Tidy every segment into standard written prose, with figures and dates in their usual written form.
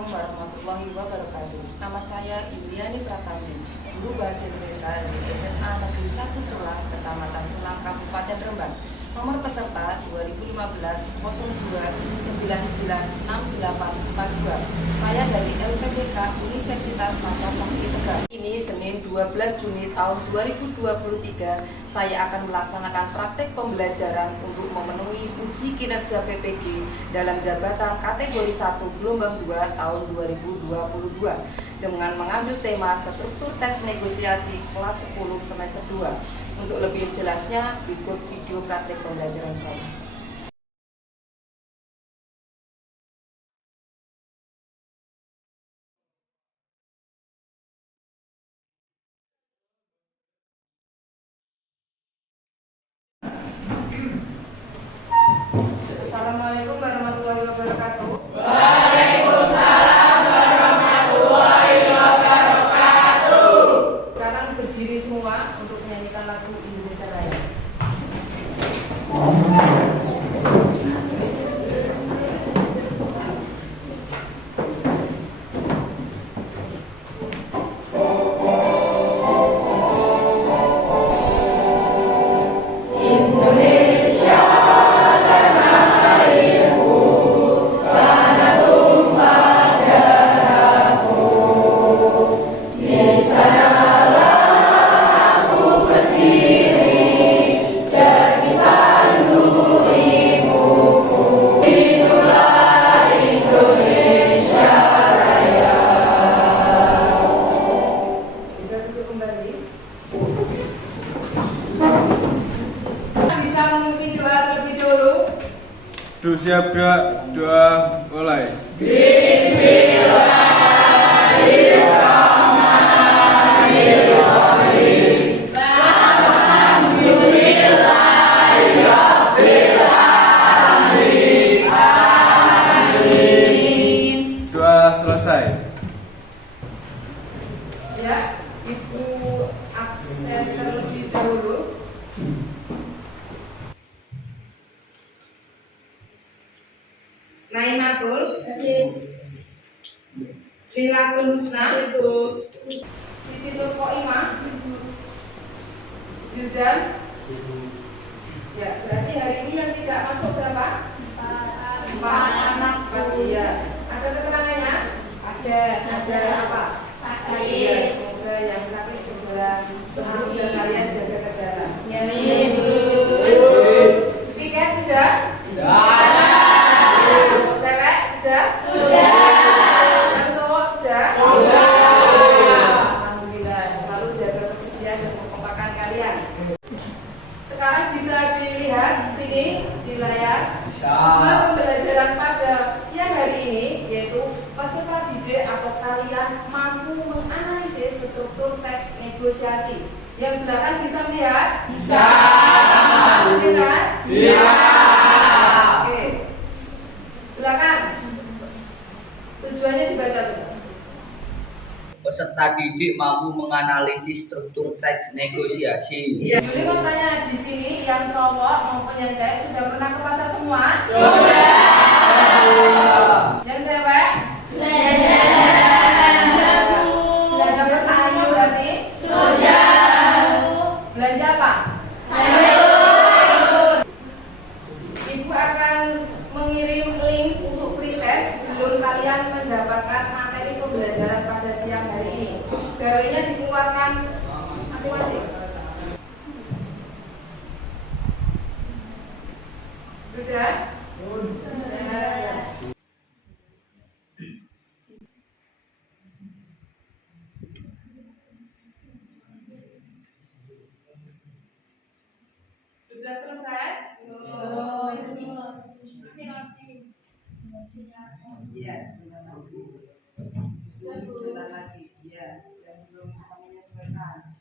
Assalamualaikum warahmatullahi wabarakatuh. Nama saya Yuliani Pratami, guru bahasa Indonesia di SMA Negeri 1 Sulang, Kecamatan Sulang, Kabupaten Rembang. Nomor peserta 2015 02 996842. Saya dari LPDK Universitas Pancasakti Tegal. Ini Senin 12 Juni tahun 2023, saya akan melaksanakan praktek pembelajaran untuk memenuhi uji kinerja PPG dalam jabatan kategori 1 gelombang 2 tahun 2022 dengan mengambil tema struktur teks negosiasi kelas 10 semester 2. Untuk lebih jelasnya, berikut video praktek pembelajaran saya. Assalamualaikum warahmatullahi wabarakatuh. Waalaikumsalam warahmatullahi wabarakatuh. Sekarang berdiri semua untuk menyanyikan lagu Indonesia Raya. Siap doa mulai. Bismillahirrahmanirrahim. Alhamdulillahirabbil alamin. Doa selesai. Ya, Ibu absen terlebih dahulu. Naimatul, Filatul Husna, Siti Nur Qoimah, Zildan. Ya, berarti hari ini yang tidak masuk berapa? 4 anak. Ya. Ada keterangannya? Ada apa? Iya, semoga yang sakit segera sembuh dan kalian jaga kesehatan. Amin. Tiket sudah? Sudah. Dan cowok sudah? Alhamdulillah, selalu jaga kebersihan dan kekompakan kalian. Sekarang bisa dilihat di sini di layar. Tujuan pembelajaran pada siang hari ini yaitu peserta didik atau kalian mampu menganalisis struktur teks negosiasi. Yang belakang bisa melihat? Bisa. Mendengar? Bisa. Oke. Belakang. Tujuannya dibaca tuh. Peserta didik mampu menganalisis struktur teks negosiasi. Iya. Jadi mau tanya di sini yang cowok maupun yang cewek sudah pernah ke pasar semua? Sudah. Yang cewek? Sudah. Belanja pasar semua berarti? Sudah. Belanja apa? Sayur. Ibu akan mengirim link untuk pretest sebelum kalian mendapatkan materi pembelajaran pada siang hari ini. Galerenya dikeluarkan masing-masing. Sudah? Sudah selesai? Iya, sebentar lagi. Sebentar lagi. Iya, dan belum bisa menyesuaikan.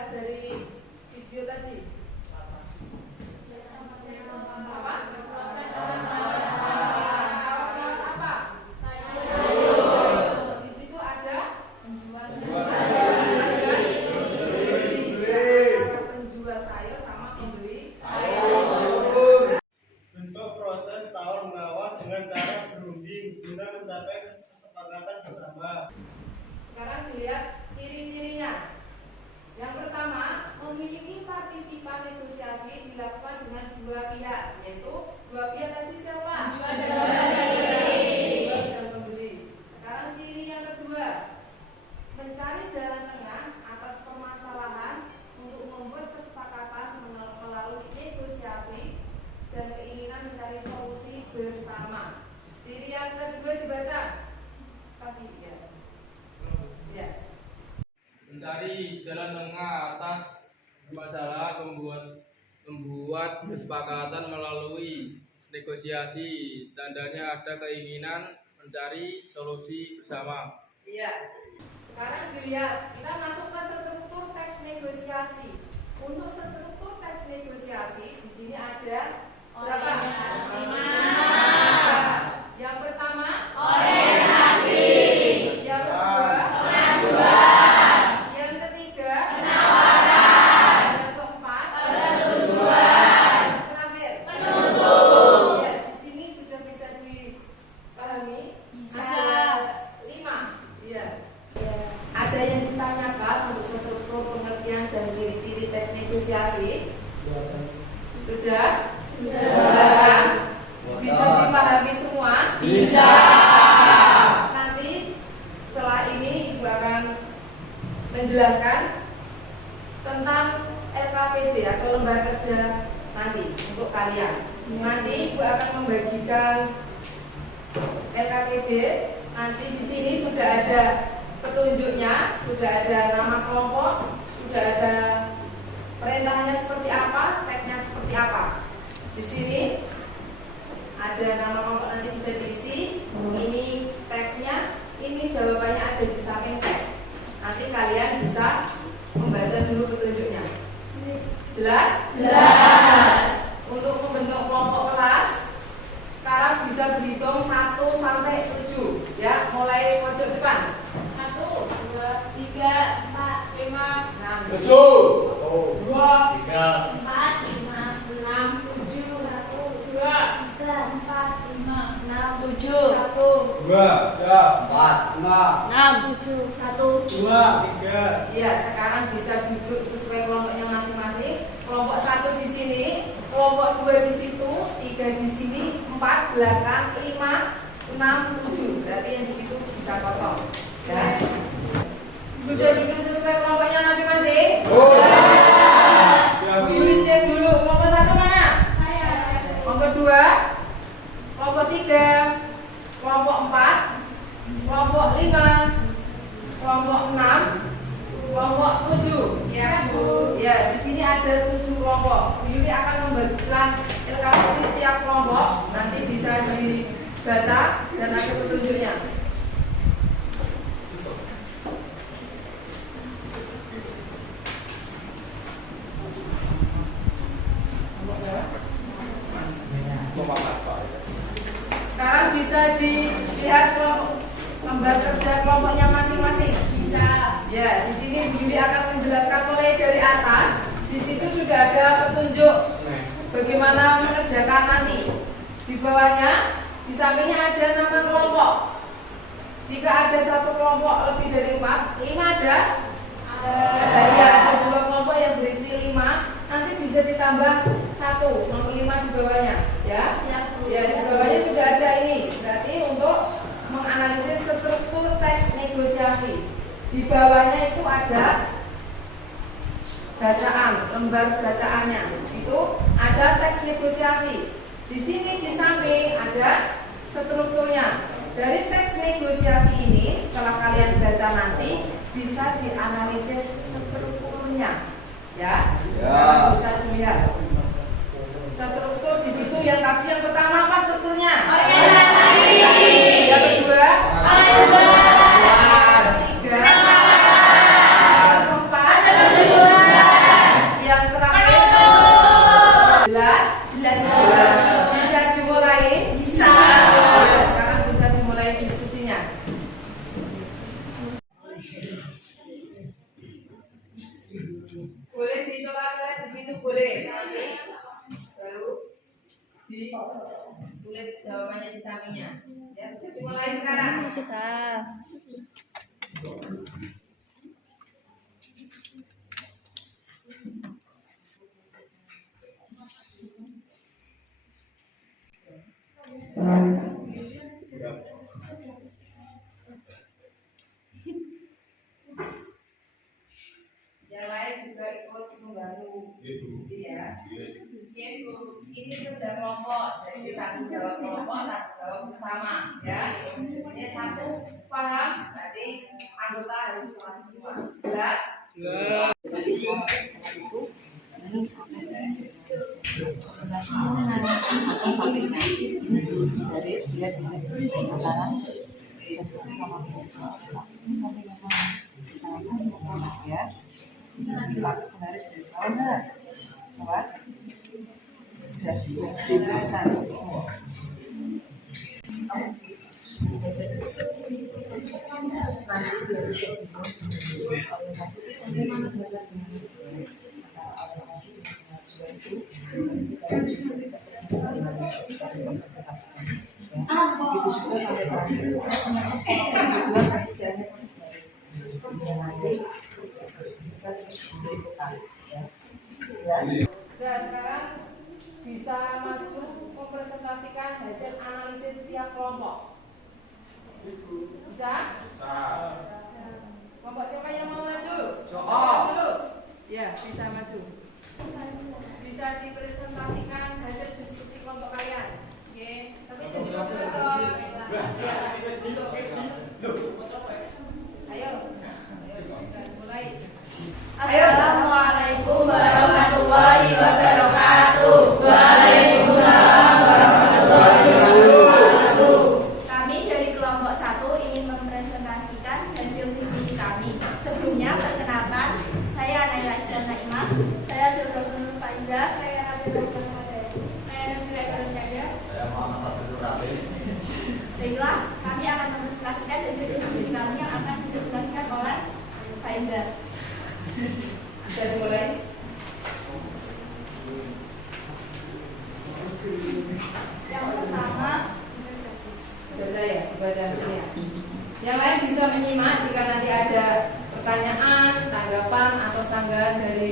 dilihat dari video tadi? Apa? Apa? Di situ ada penjual sayur sama pembeli sayur. Bentuk proses tawar menawar dengan cara berunding guna mencapai kesepakatan bersama. Sekarang dilihat ciri-cirinya. Yang pertama, memiliki partisipan negosiasi dilakukan dengan dua pihak, yaitu dua pihak tadi siapa? Penjual dan pembeli. Sekarang ciri yang kedua, mencari jalan tengah atas permasalahan untuk membuat kesepakatan melalui negosiasi dan keinginan mencari solusi bersama. Ciri yang kedua dibaca tadi ya. Ya. Mencari jalan tengah atas masalah membuat kesepakatan melalui negosiasi. Tandanya ada keinginan mencari solusi bersama. Iya. Sekarang dilihat, kita masuk ke struktur teks negosiasi. Untuk struktur teks negosiasi di sini ada berapa? 5. Yang pertama, Orientasi. yang kedua, yang ketiga, yang keempat, yang terakhir, ya, di sini sudah bisa dipahami. Bisa. Ada 5. Iya. Ada yang ditanyakan untuk struktur pengertian dan ciri-ciri teks negosiasi? Sudah? Sudah. Bisa dipahami semua? Bisa. Nanti setelah ini Ibu akan menjelaskan tentang LKPD atau lembar kerja nanti untuk kalian. Nanti Ibu akan membagikan LKPD. Nanti di sini sudah ada petunjuknya, sudah ada nama kelompok, sudah ada perintahnya seperti apa, teksnya seperti apa. Di sini ada nama kelompok, nanti bisa diisi. Ini teksnya, ini jawabannya ada di samping teks. Nanti kalian bisa membaca dulu petunjuknya. Jelas? Jelas. Untuk membentuk kelompok kelas, sekarang bisa berhitung 1 sampai 7, ya, mulai pojok depan. 1, 2, 3, 4, 5, 6, 7 2 4, 5, 6, 7, 1, 2, 3, 4, 5, 6, 7, 1, 2, 4 6, 7, 1, 2 3 Ya, sekarang bisa duduk sesuai kelompoknya masing-masing. Kelompok 1 di sini, kelompok 2 di situ, 3 di sini, 4 belakang, 5, 6, 7. Berarti yang di situ bisa kosong. Ya. Sudah duduk sesuai kelompoknya masing-masing? Bu Yuli cek dulu, kelompok 1 mana? Kelompok 2, kelompok 3, kelompok 4, kelompok 5, kelompok 6, kelompok 7. Siap, Bu? Ya, di sini ada 7 kelompok. Bu Yuli akan membagikan LKPD setiap kelompok. Nanti bisa dibaca dan ada petunjuknya. Sekarang bisa dilihat lembar kerja kelompoknya masing-masing. Bisa. Ya, di sini Bu Yuli akan menjelaskan mulai dari atas. Di situ sudah ada petunjuk bagaimana mengerjakan nanti. Di bawahnya, di sampingnya ada nama kelompok. Jika ada satu kelompok lebih dari 4, 5 ada? Ada. Ya, ada 2 kelompok yang berisi 5. Nanti bisa ditambah 1, nomor 5 di bawahnya. Ya, ya, di bawahnya sudah ada ini. Berarti untuk menganalisis struktur teks negosiasi. Di bawahnya itu ada bacaan, lembar bacaannya. Itu ada teks negosiasi. Di sini di samping ada strukturnya. Dari teks negosiasi ini, setelah kalian baca nanti, bisa dianalisis strukturnya. Ya, sekarang bisa dilihat. Struktur di situ yang tadi yang pertama apa strukturnya? Orientasi. Yang kedua? Yang ketiga? Yang keempat? boleh nanti baru ditulis jawabannya di sampingnya. Ya, bisa dimulai sekarang. Bisa. Yang lain juga ikut membantu. Ya. Ini kerja kelompok, jadi tanggung jawab kelompok, tanggung jawab bersama. Ya. Ini satu paham, berarti anggota harus paham semua. Jelas? langsung sampingnya dari dia antara dan sama sampingnya sama ya bisa dilakukan garis dari bawah enggak kuat sudah diberikan Nah, sekarang bisa maju mempresentasikan hasil analisis setiap kelompok. Bisa? Kelompok siapa yang mau maju? Dulu. Ya, bisa maju. Bisa dipresentasikan hasil diskusi kelompok kalian. Oke, tapi jadi moderator. Ya. Ayo. Bisa mulai. Assalamualaikum warahmatullahi wabarakatuh. Waalaikumsalam warahmatullahi wabarakatuh. Kami dari kelompok 1 ingin mempresentasikan hasil diskusi kami. Sebelumnya perkenalkan, saya Naila Jana Imam, saya Jodoh Nur Faiza, saya Abdul Rahman, saya Nadia Syahya. Baiklah, kami akan mempresentasikan hasil diskusi kami yang akan dipresentasikan oleh Faiza. Bisa dimulai. Yang pertama, baca sini ya. Yang lain bisa menyimak jika nanti ada pertanyaan, tanggapan atau sanggahan dari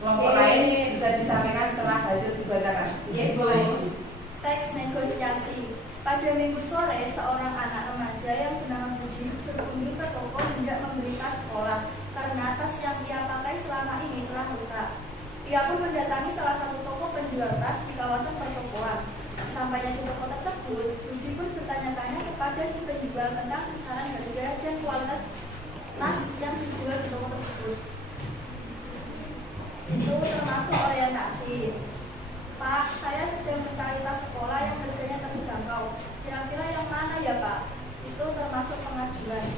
kelompok lain bisa disampaikan setelah hasil dibacakan. Ya, boleh. Teks negosiasi. Pada minggu sore, seorang anak remaja yang bernama Budi berkunjung ke toko hendak membeli tas sekolah karena tas yang ia pakai selama ini telah rusak. Ia pun mendatangi salah satu toko penjual tas di kawasan pertokoan. Sampainya di toko tersebut, Budi pun bertanya-tanya kepada si penjual tentang kisaran harga dan kualitas tas yang dijual di toko tersebut. Itu termasuk orientasi. Pak, saya sedang mencari tas sekolah yang harganya terjangkau. Kira-kira yang mana ya Pak? Itu termasuk pengajuan.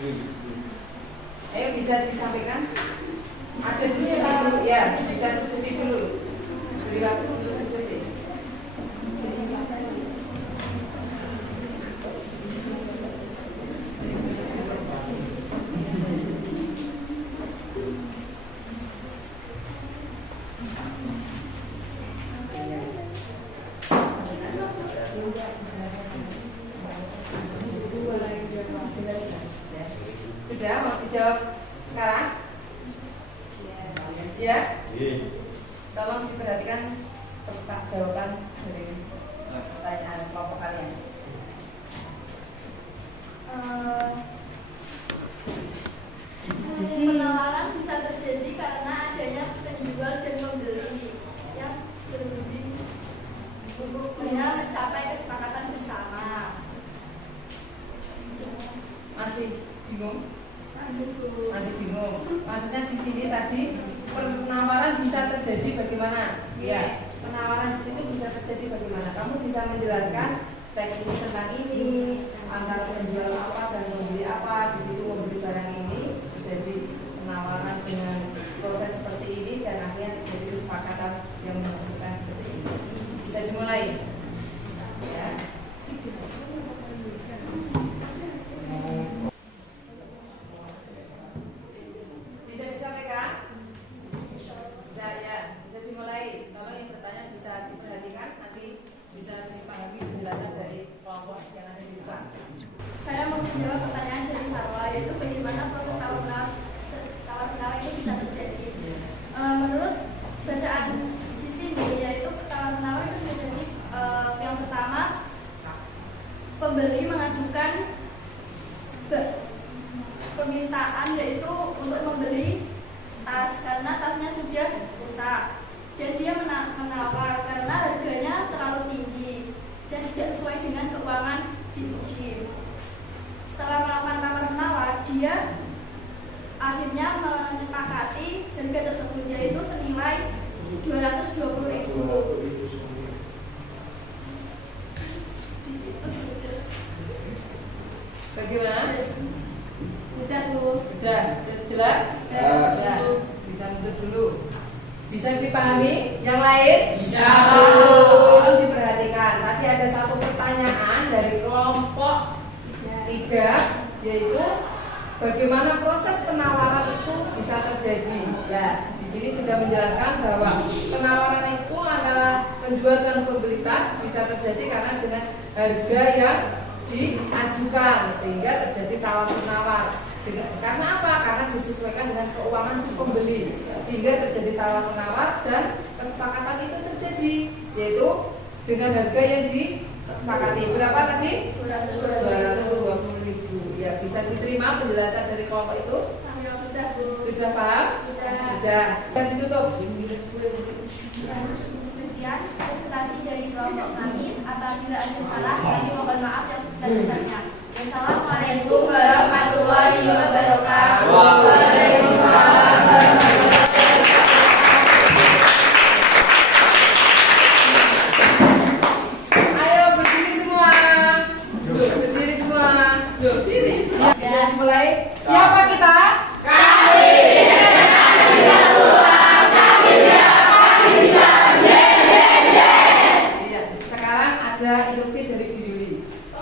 Ayo bisa disampaikan. Ada diskusi dulu, ya bisa diskusi dulu. Beri waktu untuk diskusi. Sudah mau dijawab sekarang? Ya. Tolong diperhatikan jawaban dari pertanyaan kelompok kalian. Penawaran bisa terjadi karena adanya penjual dan pembeli yang berlebih guna mencapai kesepakatan bersama. Masih bingung? Masuk. Masih bingung. Maksudnya di sini tadi penawaran bisa terjadi bagaimana? Ya, penawaran di situ bisa terjadi bagaimana? Kamu bisa menjelaskan teknik tentang ini, antara penjual apa dan pembeli apa, di situ membeli barang ini, jadi penawaran dengan proses seperti ini dan akhirnya terjadi kesepakatan yang menghasilkan seperti ini. Bisa dimulai. Ya. Bisa disampaikan? Bisa ya, bisa dimulai. Kalau yang bertanya bisa diperhatikan, nanti bisa dipahami penjelasan dari kelompok yang ada di depan. Saya mau menjawab pertanyaan dari Sarwa, yaitu bagaimana proses tawar-menawar itu bisa terjadi. Menurut bacaan di sini, yaitu tawar-menawar itu terjadi yang pertama, pembeli mengajukan permintaan yaitu untuk membeli tas karena tasnya sudah rusak dan dia menawar karena harganya terlalu tinggi dan tidak sesuai dengan keuangan si Puji. Setelah melakukan tawar-menawar, dia akhirnya menyepakati harga tersebut yaitu senilai 220.000. Bagaimana? Udah tuh. Sudah jelas? Sudah. Bisa mundur dulu. Bisa dipahami? Yang lain? Bisa. Tolong diperhatikan. Tadi ada satu pertanyaan dari kelompok 3, yaitu bagaimana proses penawaran itu bisa terjadi. Ya, di sini sudah menjelaskan bahwa penawaran itu adalah penjual dan pembeli tas bisa terjadi karena dengan harga yang diajukan sehingga terjadi tawar-menawar. Karena apa? Karena disesuaikan dengan keuangan si pembeli sehingga terjadi tawar-menawar dan kesepakatan itu terjadi, yaitu dengan harga yang disepakati. Berapa tadi? 220.000. Ya, bisa diterima penjelasan dari kelompok itu? Sudah paham? Sudah. Dan ditutup. Sekian presentasi dari kelompok kami. Apabila ada salah, kami mohon maaf yang sebesar-besarnya. Wassalamualaikum warahmatullahi wabarakatuh. Waalaikumsalam. Ayo berdiri semua. Yuk, berdiri semua. Yuk, berdiri. Ya, mulai. Siapa kita?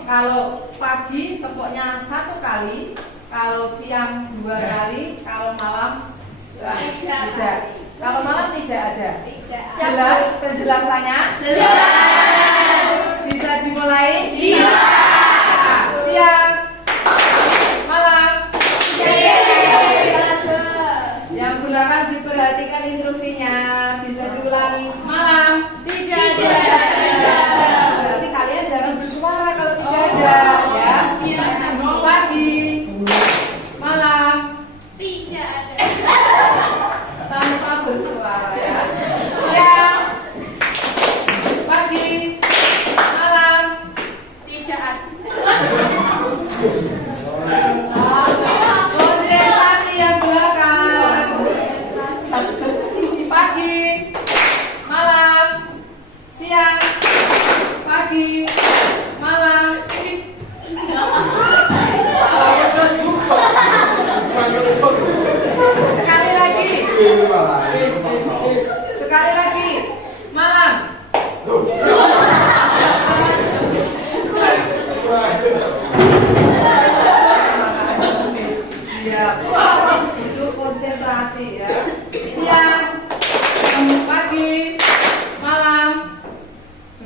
Kalau pagi tepoknya 1 kali, kalau siang 2 kali, kalau malam tidak. Kalau malam tidak ada. Jelas penjelasannya? Jelas. Bisa dimulai? Bisa. Siang, malam. Yang belakang diperhatikan instruksinya. Bisa diulangi. Malam. Tidak ada. Berarti kalian jangan bersuara kalau tidak ada, ya. Pagi, malam, Tidak ada. tanpa bersuara, ya. Siang, pagi, malam, Tidak ada. konsentrasi yang belakang. Pagi, malam, siang, pagi, malam.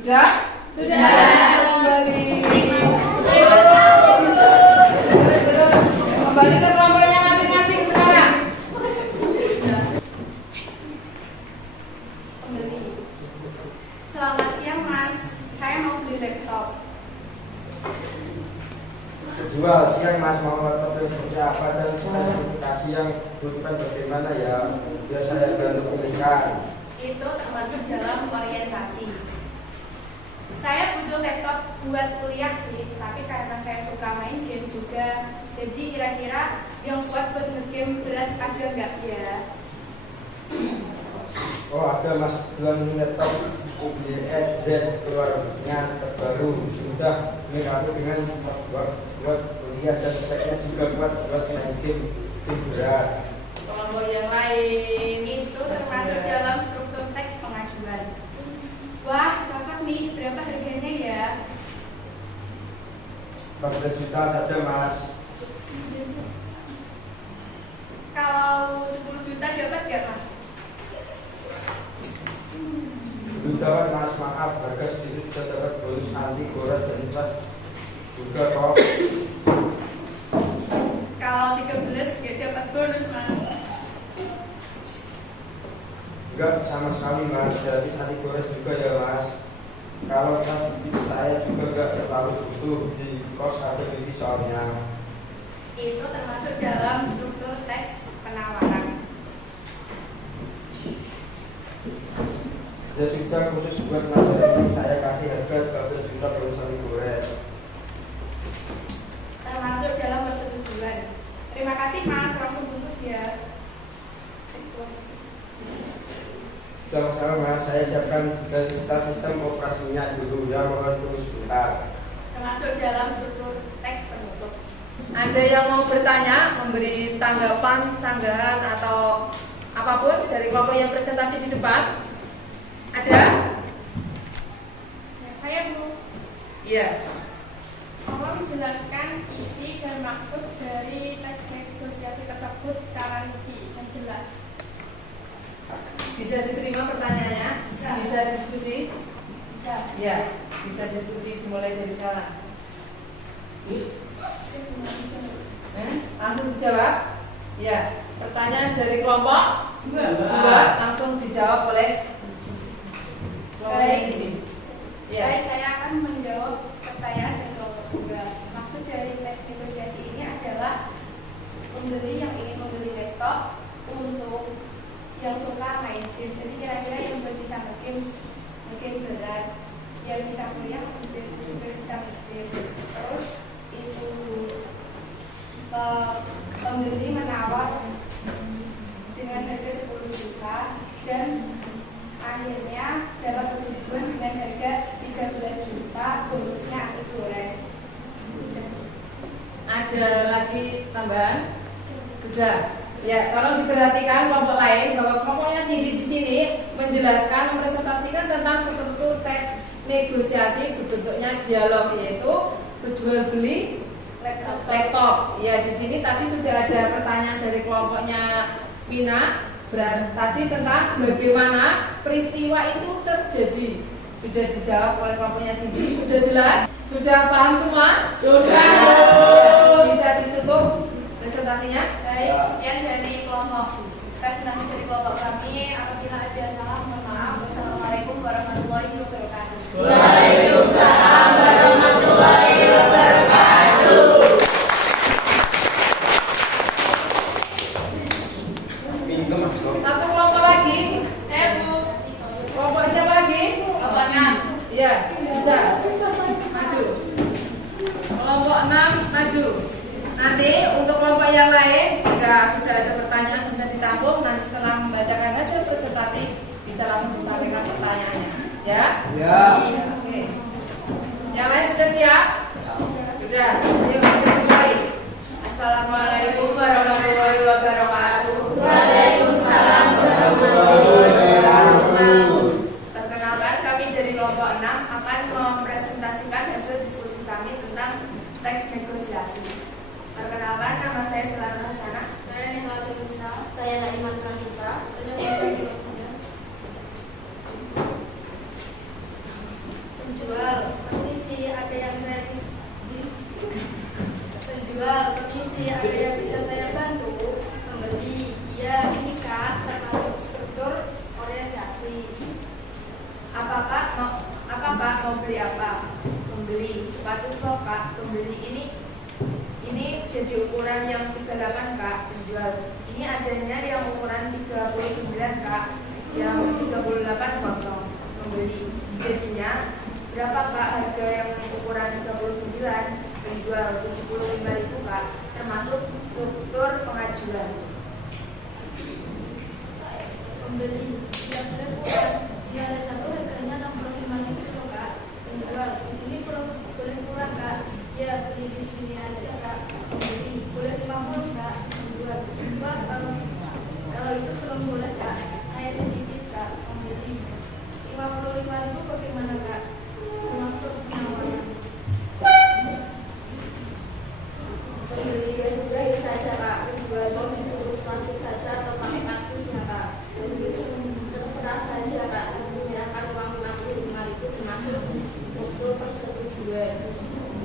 Sudah? Sudah. Kembali. Kembali ke kelompoknya masing-masing sekarang. Pembeli. Selamat siang Mas, saya mau beli laptop. Jual siang Mas, mau laptop yang seperti apa dan spesifikasi yang butuhkan bagaimana ya, biar saya bantu pilihkan. Itu termasuk dalam orientasi. Saya butuh laptop buat kuliah sih, tapi karena saya suka main game juga, jadi kira-kira yang buat nge-game berat ada nggak ya? Oh ada Mas, jual laptop UBS Z keluar dengan terbaru, sudah dilengkapi dengan smart buat kuliah dan speknya juga buat main game berat. Kelompok yang lain. Itu termasuk dalam struktur teks pengajuan. Wah, cocok nih. Berapa harganya ya? 14 juta saja Mas. Kalau 10 juta dapat nggak Mas? Belum dapat Mas, maaf, harga segitu sudah dapat bonus anti gores dan inflas juga kok. Kalau 13 nggak dapat bonus Mas. Enggak sama sekali Mas, gratis anti gores juga ya Mas. Kalau tas saya juga enggak terlalu butuh, di kos ada di soalnya. Itu termasuk dalam struktur teks penawaran. Ya sudah, khusus buat masalah ini saya kasih harga 12 juta bonus anti gores. Termasuk dalam persetujuan. Terima kasih Mas, langsung bungkus ya. Sama-sama Mas, saya siapkan dan sistem operasinya dulu ya, mohon tunggu sebentar. Termasuk dalam struktur teks penutup. Ada yang mau bertanya, memberi tanggapan, sanggahan atau apapun dari kelompok yang presentasi di depan? Ada? Ya, saya Bu. Iya. Tolong jelaskan isi dan maksud dari teks negosiasi tersebut secara rinci dan jelas. Bisa diterima pertanyaannya? Bisa diskusi? Bisa. Ya, bisa diskusi dimulai dari sekarang. Langsung dijawab? Ya, pertanyaan dari kelompok dua langsung dijawab oleh kelompok sini. Ya. Baik, saya akan menjawab pertanyaan dari kelompok 2. Maksud dari teks negosiasi ini adalah pembeli yang ingin membeli laptop untuk yang suka main game. Jadi kira-kira yang bisa mungkin berat, yang bisa kuliah mungkin juga bisa main game. Terus itu pembeli menawar dengan harga 10 juta dan akhirnya dapat persetujuan dengan harga 13 juta, bonusnya anti gores. Ada lagi tambahan? Sudah. Ya, kalau diperhatikan kelompok lain bahwa kelompoknya Cindy di sini menjelaskan, mempresentasikan tentang struktur teks negosiasi berbentuknya dialog, yaitu berjual beli laptop. Ya, di sini tadi sudah ada pertanyaan dari kelompoknya Mina. Tadi tentang bagaimana peristiwa itu terjadi. Sudah dijawab oleh kelompoknya Cindy. Sudah jelas? Sudah paham semua? Sudah. Bisa ditutup presentasinya? Baik, sekian dari kelompok presentasi dari kelompok kami. Apabila ada salah, mohon maaf. Wassalamualaikum warahmatullahi wabarakatuh. Waalaikumsalam warahmatullahi wabarakatuh. Satu kelompok lagi. Bu. Kelompok siapa lagi? Kelompok 6. Iya, bisa. Maju. Kelompok 6 maju. Nanti untuk kelompok yang lain, jika sudah ada pertanyaan bisa ditampung. Nanti setelah membacakan hasil presentasi bisa langsung disampaikan pertanyaannya. Ya? Ya. Oke. Yang lain sudah siap? Sudah. Yuk kita mulai. Assalamualaikum warahmatullahi wabarakatuh. Waalaikumsalam warahmatullahi wabarakatuh. Perkenalkan, kami dari kelompok 6 akan mempresentasikan hasil diskusi kami tentang teks negosiasi. Perkenalkan, nama saya Selana Hasanah. Saya Nihla Tulusna. Saya Naiman Prasuta. sih ada yang bisa saya bantu? Membeli. Ya, ini Kak, termasuk struktur orientasi. Apakah mau beli apa? Membeli sepatu soka, membeli ini jadi ukuran yang 38 Kak, penjual. Ini adanya yang ukuran 39 Kak, yang 38 kosong, membeli. Jadinya berapa Kak harga yang ukuran 39, penjual 75.000 Kak, termasuk struktur pengajuan. Membeli. Yang ukuran dia ada satu harganya 65.000 Kak, penjual. Di sini boleh kurang Kak. Ya beli di sini aja Kak. Membeli boleh 50 Kak, penjual. Wah, kalau itu belum boleh Kak, kayak sedikit Kak. Membeli 55.000 bagaimana Kak? Termasuk penawaran. Membeli ya sudah ya saja Kak. Penjual mau terus masuk saja atau pakai kartunya Kak. Membeli terserah saja Kak. Menyerahkan uang 55.000 termasuk untuk persetujuan.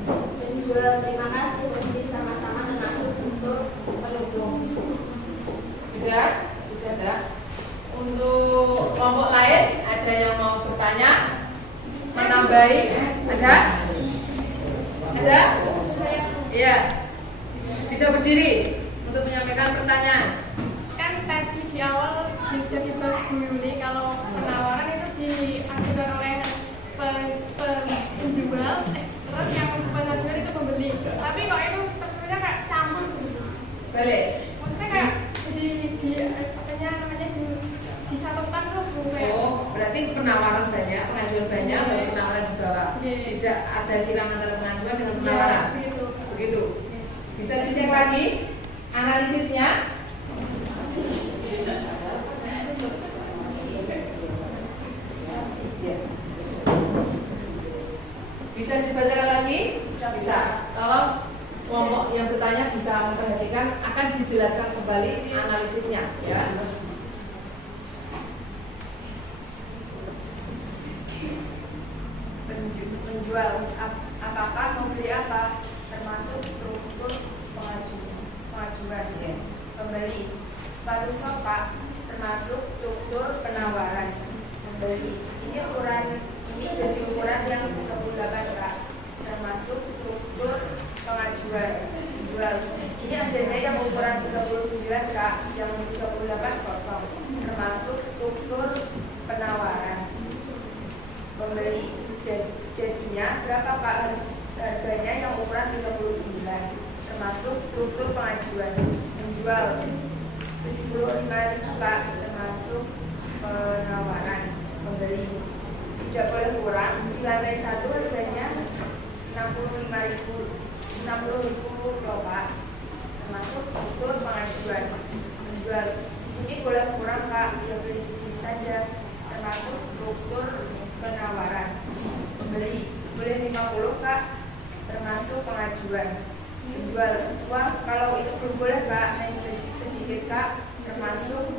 Penjual terima kasih, membeli sama-sama termasuk untuk pendukung. Sudah? Sudah dah. Untuk kelompok lain, ada yang mau bertanya? Menambahi? Ada? Ada? Iya. Bisa berdiri untuk menyampaikan pertanyaan. Kan tadi di awal jadi Bu Yuli kalau penawaran itu diajukan oleh penjual, terus yang pengajuan itu pembeli. Tapi kok itu strukturnya kayak campur gitu. Balik. Maksudnya kayak disatukan terus Bu kayak. Oh, berarti penawaran banyak, pengajuan banyak, baru penawaran di bawah. Tidak ada silang antara pengajuan dengan penawaran. Begitu. Begitu. Bisa dicek lagi analisisnya. Bisa dibacakan lagi? Bisa. Tolong kelompok yang bertanya bisa memperhatikan, akan dijelaskan kembali analisisnya ya. Penjual apakah membeli apa? Termasuk struktur pengajuan. Pembeli sepatu soka termasuk struktur penawaran. Pembeli ini jadi ukuran yang 38 Kak, termasuk struktur pengajuan. Penjual ini adanya yang ukuran 39 Kak, yang 38 kosong, termasuk struktur penawaran. Pembeli jadinya berapa Kak harganya yang ukuran 39, termasuk struktur pengajuan. Menjual 75.000 Kak, termasuk penawaran. Pembeli tidak boleh kurang, di lantai 1 harganya 60.000 Kak, termasuk struktur pengajuan. Menjual di sini boleh kurang Kak, ya beli di sini saja, termasuk struktur penawaran. Pembeli boleh 50 Kak, termasuk pengajuan. Menjual, wah kalau itu belum boleh Kak, naik sedikit Kak, termasuk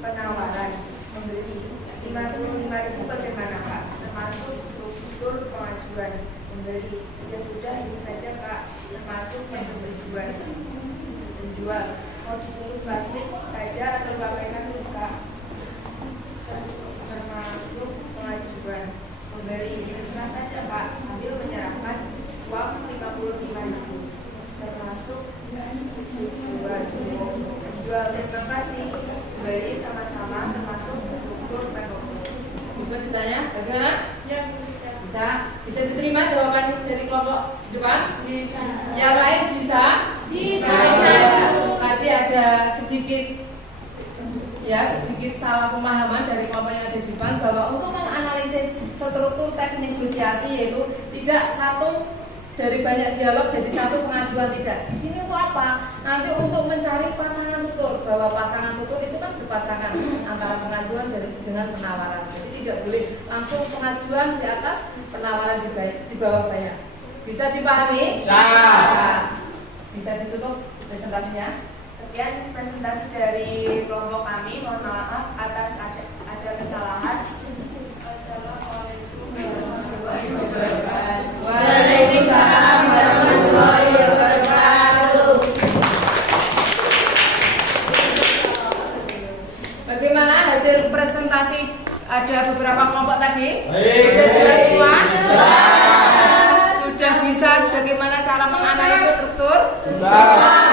penawaran. Membeli 55.000 bagaimana Kak, termasuk struktur pengajuan. Membeli ya sudah ini saja Kak, termasuk persetujuan. Menjual mau dibungkus plastik saja atau pakai kardus Kak, termasuk pengajuan. Membeli terserah saja Pak, sambil menyerahkan uang 55.000 termasuk persetujuan. Menjual terima kasih, membeli sama-sama termasuk struktur pengajuan. Bisa ditanya, bagaimana? Ya, Bisa diterima jawaban dari kelompok depan? bisa. Yang lain bisa? Bisa. Tadi ada sedikit salah pemahaman dari kelompok yang ada di depan bahwa untuk menganalisis struktur teks negosiasi yaitu tidak satu dari banyak dialog jadi satu pengajuan, tidak. Di sini untuk apa? Nanti untuk mencari pasangan tutur, bahwa pasangan tutur itu kan berpasangan antara pengajuan dengan penawaran. Jadi tidak boleh langsung pengajuan di atas, penawaran di bawah banyak. Bisa dipahami? Bisa ditutup presentasinya. Sekian presentasi dari kelompok kami. Mohon maaf atas ada kesalahan. Assalamualaikum warahmatullahi wabarakatuh. Waalaikumsalam warahmatullahi wabarakatuh. bagaimana cara menganalisis struktur? Bisa.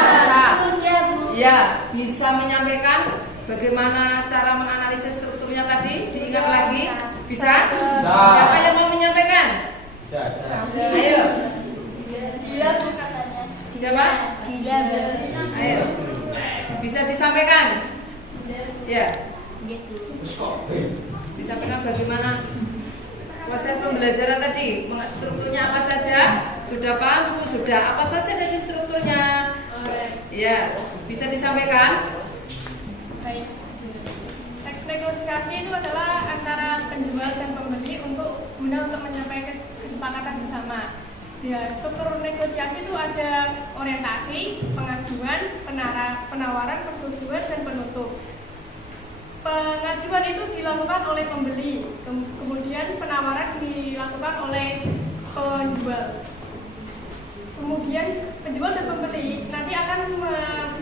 Bisa. Sudah, Bu. Ya, bisa menyampaikan bagaimana cara menganalisis strukturnya tadi? Diingat lagi? Bisa? Siapa yang mau menyampaikan? Ayo. Gila, Bu, katanya. Siapa? Gila, Bu. Ayo. Bisa disampaikan? Ya. Disampaikan bagaimana proses pembelajaran tadi, strukturnya apa saja, sudah paham Bu, sudah apa saja dari strukturnya? Ya, bisa disampaikan? Baik. Teks negosiasi itu adalah antara penjual dan pembeli untuk menyampaikan kesepakatan bersama. Ya, struktur negosiasi itu ada orientasi, pengajuan, penawaran, persetujuan, dan penutup. Pengajuan itu dilakukan oleh pembeli, kemudian penawaran dilakukan oleh penjual. Kemudian penjual dan pembeli nanti akan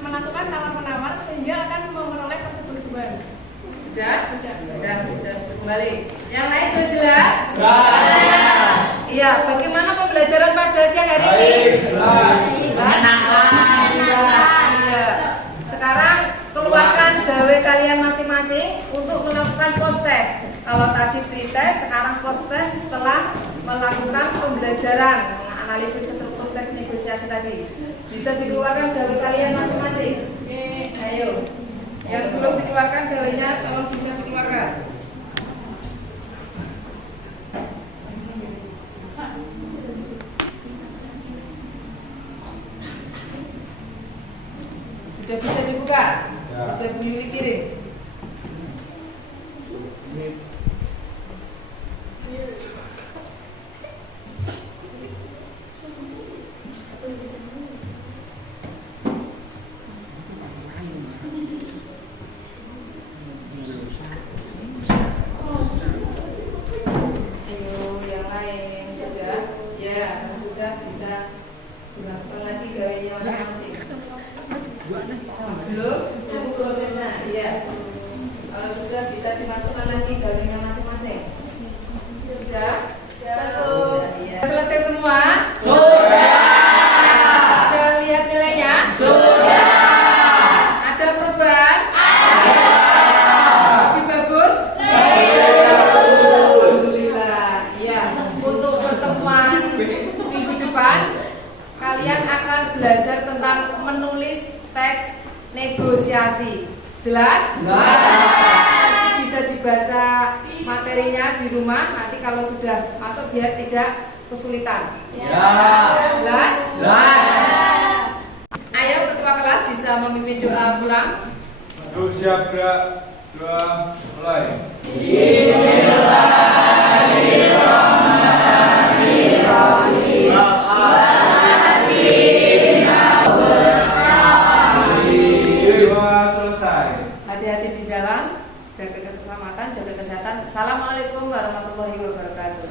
melakukan tawar-menawar sehingga akan memperoleh persetujuan. Sudah, bisa kembali. Yang lain sudah jelas? Iya, bagaimana pembelajaran pada siang hari ini? Menyenangkan. Iya. Sekarang keluarkan gawe kalian masing-masing untuk melakukan post test. Kalau tadi pretest, sekarang post test setelah melakukan pembelajaran menganalisis struktur teks negosiasi tadi. Bisa dikeluarkan gawe kalian masing-masing. Ayo. Yang belum dikeluarkan gawenya tolong bisa dikeluarkan. Sudah bisa dibuka? Sudah Bu Yuli kirim. Ayo, yang lain sudah? Ya, sudah bisa dimasukkan lagi gawainya masing-masing. Belum? Tunggu prosesnya. Iya. Kalau sudah bisa dimasukkan lagi gawainya masing-masing. Sudah? Sudah. Selesai semua? Sudah. Sudah lihat nilainya? Sudah. Ada perubahan? Ada. Lebih bagus? Alhamdulillah. Iya. Untuk pertemuan minggu depan, kalian akan belajar tentang menulis teks negosiasi. Jelas? Jelas. Bisa dibaca materinya di rumah. Nanti kalau sudah masuk biar tidak kesulitan. Jelas? Jelas. Ayo ketua kelas bisa memimpin doa pulang. Siap gerak, 2, mulai. Selesai. Hati-hati di jalan, jaga keselamatan, jaga kesehatan. Assalamualaikum warahmatullahi wabarakatuh.